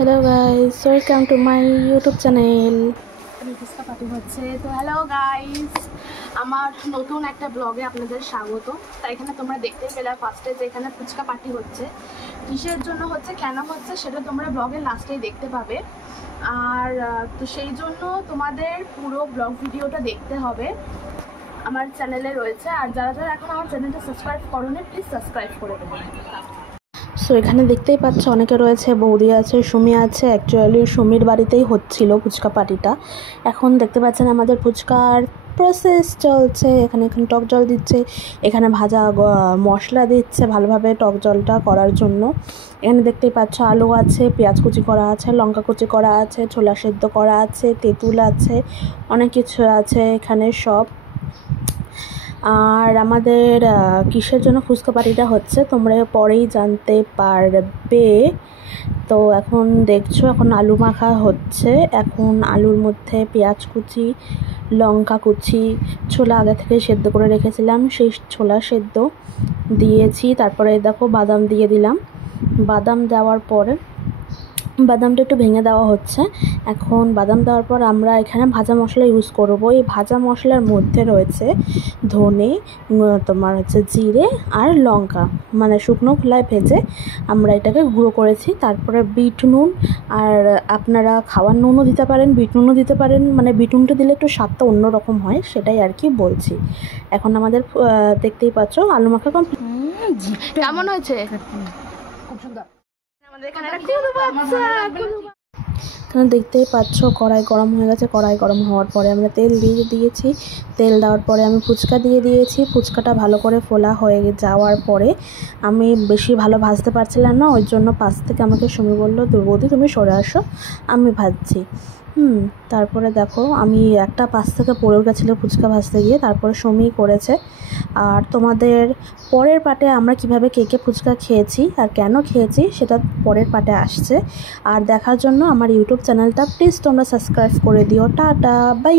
Hello guys, welcome to my YouTube channel. Fuchka party হচ্ছে তো hello guys, আমার নতুন একটা ব্লগে আপনাদের স্বাগত। তাই এখানে তোমরা দেখতেই পেলে ফার্স্টে যে এখানে ফুচকা পার্টি হচ্ছে, কিসের জন্য হচ্ছে, কেন হচ্ছে, সেটা তোমরা ব্লগের লাস্টেই দেখতে পাবে। আর তো সেই জন্য তোমাদের পুরো ব্লগ ভিডিওটা দেখতে হবে, আমার চ্যানেলে রয়েছে। আর যারা যারা এখন আমার চ্যানেলটা সাবস্ক্রাইব করোনি, প্লিজ সাবস্ক্রাইব করে দেবো। সো এখানে দেখতেই পাচ্ছ অনেকে রয়েছে, বৌদি আছে, সুমি আছে। অ্যাকচুয়ালি সুমির বাড়িতেই হচ্ছিল ফুচকা পার্টিটা। এখন দেখতে পাচ্ছেন আমাদের ফুচকার প্রসেস চলছে। এখানে টক জল দিচ্ছে, এখানে ভাজা মশলা দিচ্ছে ভালোভাবে টক জলটা করার জন্য। এখানে দেখতেই পাচ্ছ আলু আছে, পেঁয়াজ কুচি করা আছে, লঙ্কা কুচি করা আছে, ছোলা সেদ্ধ করা আছে, তেঁতুল আছে, অনেক কিছু আছে এখানে সব। আর আমাদের কিসের জন্য ফুচকা পার্টিটা হচ্ছে তোমরা পরেই জানতে পারবে। তো এখন দেখছো এখন আলু মাখা হচ্ছে। এখন আলুর মধ্যে পেঁয়াজ কুচি, লঙ্কা কুচি, ছোলা আগে থেকে সেদ্ধ করে রেখেছিলাম, সেই ছোলা সেদ্ধ দিয়েছি। তারপরে দেখো বাদাম দিয়ে দিলাম। বাদাম দেওয়ার পরে বাদামটা একটু ভেঙে দেওয়া হচ্ছে। এখন বাদাম দেওয়ার পর আমরা এখানে ভাজা মশলা ইউজ করব। এই ভাজা মশলার মধ্যে রয়েছে ধনে, তোমার হচ্ছে জিরে আর লঙ্কা, মানে শুকনো খোলায় ভেজে আমরা এটাকে গুঁড়ো করেছি। তারপরে বিট নুন, আর আপনারা খাওয়ার নুনও দিতে পারেন, বিট নুনও দিতে পারেন, মানে বিট নুনটা দিলে একটু স্বাদটা অন্যরকম হয়, সেটাই আর কি বলছি। এখন আমাদের দেখতেই পাচ্ছ আলু মাখা কেমন হয়েছে? খুব সুন্দর। এখানে দেখতেই পাচ্ছ কড়াই গরম হয়ে গেছে। কড়াই গরম হওয়ার পরে আমরা তেল দিয়ে দিয়েছি। তেল দেওয়ার পরে আমি ফুচকা দিয়ে দিয়েছি। ফুচকাটা ভালো করে ফোলা হয়ে যাওয়ার পরে আমি বেশি ভালো ভাজতে পারছিলাম না, ওই জন্য পাশ থেকে আমাকে সুমি বললো, বৌদি তুমি সরে আসো, আমি ভাজছি। তারপরে দেখো আমি একটা পাশ থেকে পড়ে গেছিলো ফুচকা ভাজতে গিয়ে, তারপরে সুমি করেছে। আর তোমাদের পরের পার্টে আমরা কিভাবে কে কে ফুচকা খেয়েছি আর কেন খেয়েছি সেটা পরের পার্টে আসছে। আর দেখার জন্য আমার ইউটিউব চ্যানেলটা প্লিজ তোমরা সাবস্ক্রাইব করে দিও। টাটা, বাই।